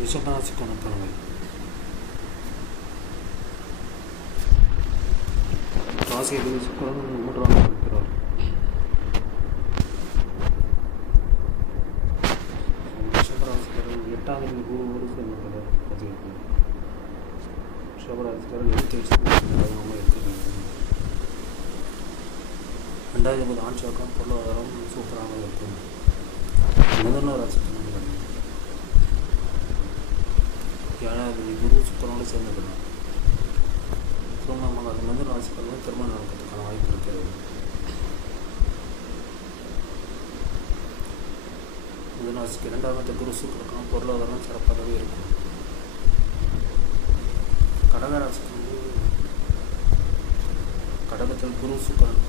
ரிஷபராசிக்கான பலன்கள். ராசியில் சுக்கிரன் 3ஆம் இடம் இருக்கிறார். ரிஷபராசிக்காரர் 8ஆம் இடத்தில் குருவோடு சேர்ந்திருக்கிறார். ரிஷபராசிக்காரர் எழுத்து இருக்கிறது. 2020 ஆட்சியாக்கம் பொருளாதாரம் சூப்பராக இருக்கும். முதன்மை ராசிக்கான ஏழாவது குரு சுக்கரனோடு சேர்ந்துக்கணும். ஸோ நமக்கு அது முதல் ராசிக்காரர்கள் திருமணம் நடக்கிறதுக்கான வாய்ப்பு இருக்கிறது. முதல் ராசிக்கு 2வது குரு சுக்கரனும் பொருளாதாரம் சிறப்பாகவே இருக்கும். கடக ராசிக்கு கடகத்தில் குரு சுக்கரன்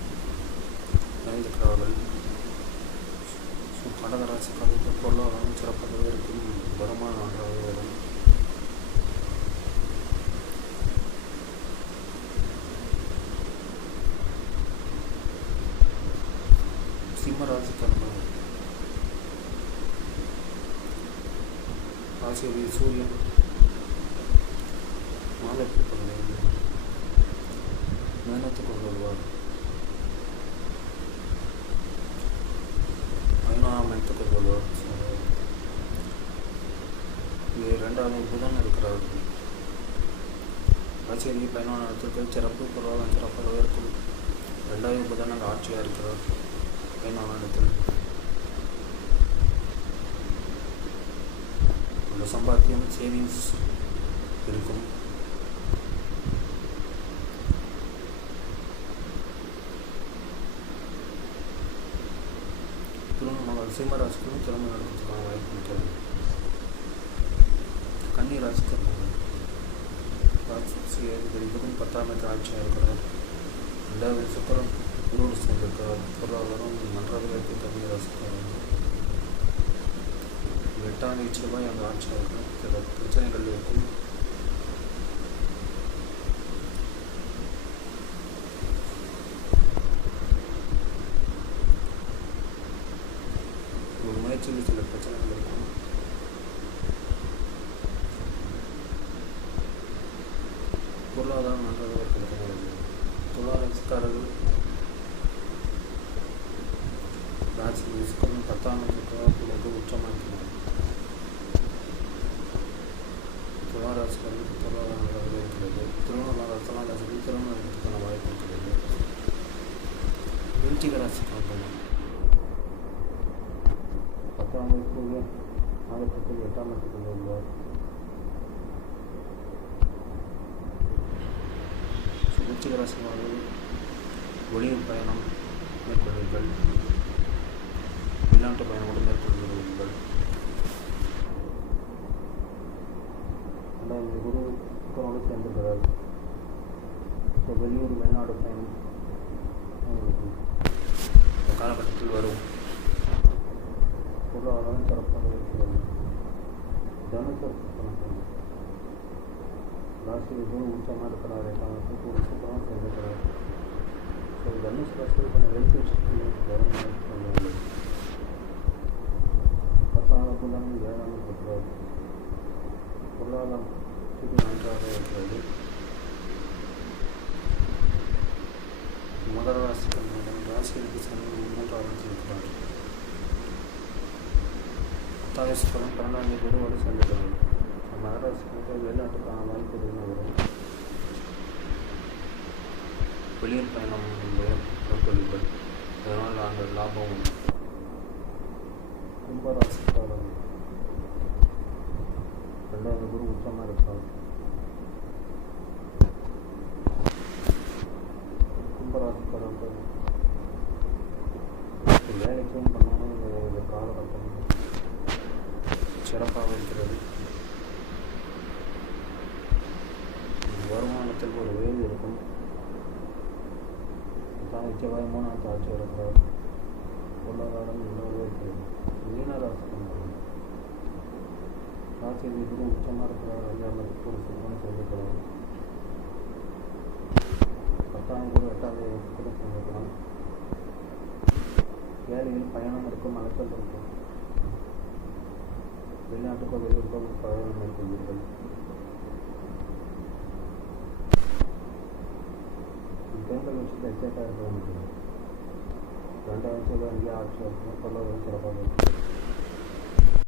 இணைந்திருக்கிறார்கள். ஸோ கடக ராசிக்காரர்களுக்கு பொருளாதாரம் சிறப்பாகவே இருக்கும். வருமானம் நன்றாகவே வரும். சிம்ம ராசிக்காரர்கள் ராசியில் சூரியன் மாதத்துக்கு மேனத்துக்கு கொண்டு வருவார். 5ஆம் இடத்துக்கு கொண்டு வருவார். இது 2வது புதன் இருக்கிறார். ராசியில் 11ஆம் இடத்துக்கு சிறப்பு பொருளாதாரம் சிறப்பாகவே இருக்கும். 2வது புதன் அங்கே ஆட்சியாக இருக்கிறார். 5ஆம் இடத்தில் உள்ள சம்பாத்தியம் சேவிங்ஸ் இருக்கும். திருமணமாக சிம்ம ராசிக்கும் திருமணம் நடக்கிறதுக்கான வாய்ப்பு இருக்கிறது. கன்னி ராசிக்கு புதன் 10ஆம் இடத்தில் ஆட்சியாக இருக்கிறார். 2வது சுக்கிரன் குருவோடு சேர்ந்திருக்கிறார். பொருளாதாரம் நன்றாகவே இருக்கும். கன்னி ராசிக்காரர்கள் 8ஆம் செவ்வாய் அங்கே ஆட்சியாக இருக்கும். சில பிரச்சனைகள் இருக்கும். ஒரு முயற்சியில் சில பிரச்சனைகள் இருக்கும். பொருளாதாரம் நன்றாக இருக்கிறது. துளாராசிக்காரர்கள் ராசி சுக்கிரன் 10ஆம் இடத்துக்கு உச்சமாக இருக்கிறார். துளாராசிக்காரர்களுக்கு பொருளாதாரம் நன்றாகவே இருக்கிறது. துளாராசிக்கு திருமணம் நடக்கிறதுக்கான வாய்ப்பு இருக்கிறது. விருச்சிக ராசிக்காரர்கள் 10ஆம் இடத்துக்கு மாதத்துக்கு 8ஆம் இடத்துக்கு கொண்டு வருவார். விருச்சிக ராசிக்காரர்கள் வெளியூர் பயணம் மேற்கொள்வீர்கள். வெளிநாட்டு பயணம் கூட மேற்கொள்வீர்கள். 2வது குரு சுக்கிரனோடு சேர்ந்திருக்கிறார். ஸோ வெளியூர் வெளிநாடு பயணம் இந்த காலகட்டத்தில் வரும். பொருளாதாரம் சிறப்பாக இருக்கிறது. தனுசு ராசியில் குரு உச்சமாக இருக்கிறார். 8ஆம் குரு சுக்கிரனும் சேர்ந்திருக்கிறார். ஸோ தனுசு ராசியில் கொஞ்சம் ஹெல்த் இஷ்யூஸ் வருமானம். 10ஆம் புதன் 7ஆம் இருக்கிறார். பொருளாதாரம் நன்றாக இருக்கிறது. மகர ராசிக்கு சனி 3ஆம் இடத்தில் இருக்கிறார். 10வது சுக்கிரன் 12ஆம் குருவோடு சேர்ந்திருக்கிறார். மகர ராசிக்கு வெளிநாட்டுக்கான வாய்ப்பு எதுவும் வரும். வெளியூர் பயணம் மேற்கொள்வீர்கள். அதனால் நாங்கள் லாபம். கும்பராசிக்காரர்கள் 2வது குரு உச்சமாக இருப்பார். கும்பராசிக்காரர்கள் வேலைக்கும் பண்ணாலும் இந்த காலகட்டம் சிறப்பாக இருக்கிறது. வருமானத்தில் ஒரு உயர்வு இருக்கும். செவ்வாய் 3ஆம் ஆட்சி இருக்கிறார். பொருளாதாரம் இன்னொரு இருக்கிறது. மீன ராசிக்காரர்கள் ராசியில் குரு உச்சமாக இருக்கிறார். 5ஆம் இடத்துக்கு ஒரு சுக்கிரன் சேர்ந்திருக்கிறார். 10ஆம் குரு 8ஆம் கூட சேர்ந்திருக்கிறார். வேலையில் பயணம் இருக்கும், அலைச்சல் இருக்கும். வெளிநாட்டுக்கோ வெளியூருக்கோ பயணம் மேற்கொள்வீர்கள். தேர்தல் விஷயத்தில் எச்சரிக்கையாக இருக்க வேண்டியது. 2005 ஆட்சி சொல்வது சிறப்பாக இருக்கும்.